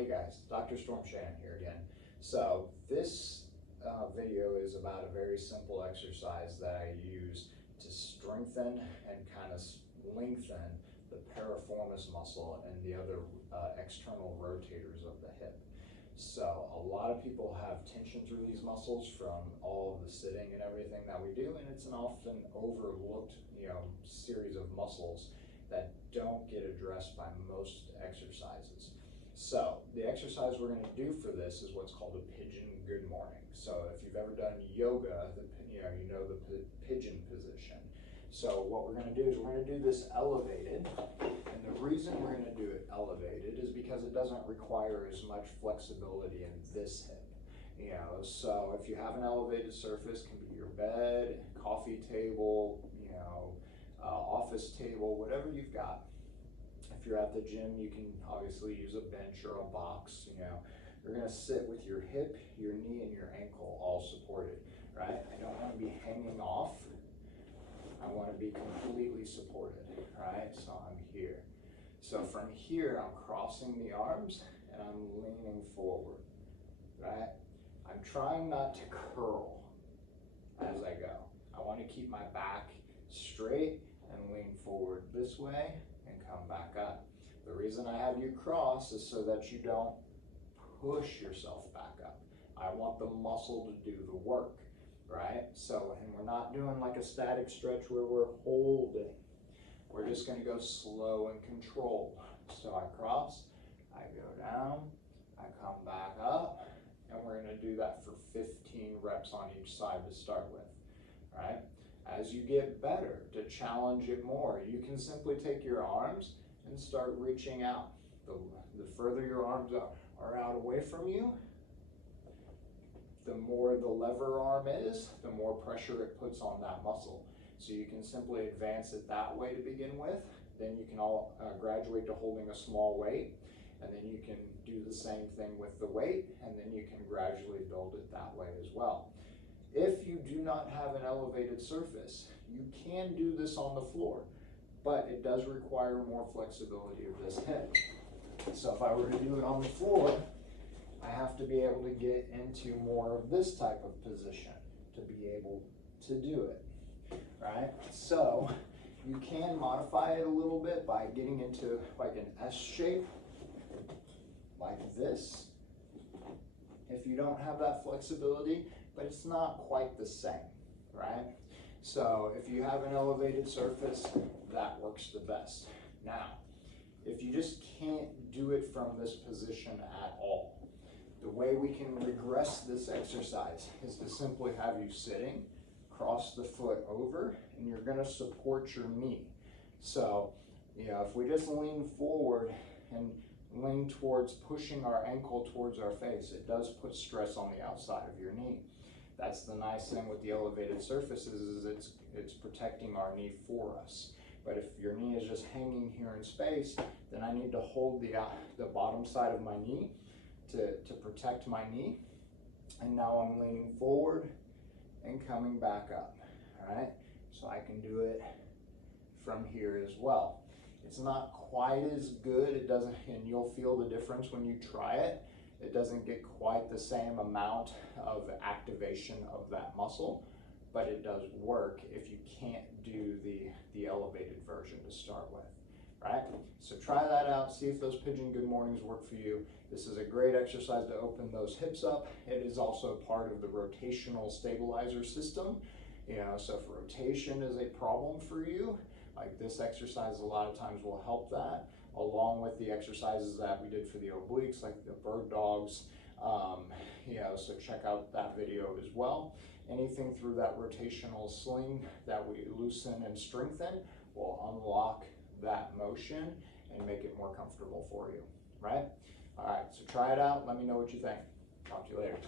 Hey guys, Dr. Storm Shannon here again. So this video is about a very simple exercise that I use to strengthen and kind of lengthen the piriformis muscle and the other external rotators of the hip. So a lot of people have tension through these muscles from all of the sitting and everything that we do, and it's an often overlooked series of muscles that don't get addressed by most exercises. So the exercise we're going to do for this is what's called a pigeon good morning. So if you've ever done yoga, you know the pigeon position. So what we're going to do is we're going to do this elevated, and the reason we're going to do it elevated is because it doesn't require as much flexibility in this hip. So if you have an elevated surface, can be your bed, coffee table, office table, whatever you've got. If you're at the gym, you can obviously use a bench or a box. You're going to sit with your hip, your knee, and your ankle all supported, right? I don't want to be hanging off. I want to be completely supported, right? So I'm here. So from here, I'm crossing the arms and I'm leaning forward, right? I'm trying not to curl as I go. I want to keep my back straight and lean forward this way and come back up. The reason I have you cross is so that you don't push yourself back up. I want the muscle to do the work, right? So, and we're not doing like a static stretch where we're holding. We're just going to go slow and controlled. So I cross, I go down, I come back up, and we're going to do that for 15 reps on each side to start with, right? As you get better, to challenge it more, you can simply take your arms and start reaching out. The further your arms are out away from you, the more the lever arm is, the more pressure it puts on that muscle. So you can simply advance it that way to begin with. Then you can graduate to holding a small weight, and then you can do the same thing with the weight, and then you can gradually build it that way as well. If you do not have an elevated surface, you can do this on the floor, but it does require more flexibility of this hip. So if I were to do it on the floor, I have to be able to get into more of this type of position to be able to do it, right? So you can modify it a little bit by getting into like an S shape, like this, if you don't have that flexibility, but it's not quite the same, right? So if you have an elevated surface, that works the best. Now, if you just can't do it from this position at all, the way we can regress this exercise is to simply have you sitting, cross the foot over, and you're going to support your knee. So, if we just lean forward and lean towards pushing our ankle towards our face, it does put stress on the outside of your knee. That's the nice thing with the elevated surfaces is it's protecting our knee for us. But if your knee is just hanging here in space, then I need to hold the bottom side of my knee to protect my knee. And now I'm leaning forward and coming back up, all right? So I can do it from here as well. It's not quite as good, and you'll feel the difference when you try it. It doesn't get quite the same amount of activation of that muscle, but it does work if you can't do the elevated version to start with, right? So try that out, see if those pigeon good mornings work for you. This is a great exercise to open those hips up. It is also part of the rotational stabilizer system. So if rotation is a problem for you, like this exercise a lot of times will help that, along with the exercises that we did for the obliques, like the bird dogs. So check out that video as well. Anything through that rotational sling that we loosen and strengthen will unlock that motion and make it more comfortable for you, right? All right, so try it out. Let me know what you think. Talk to you later.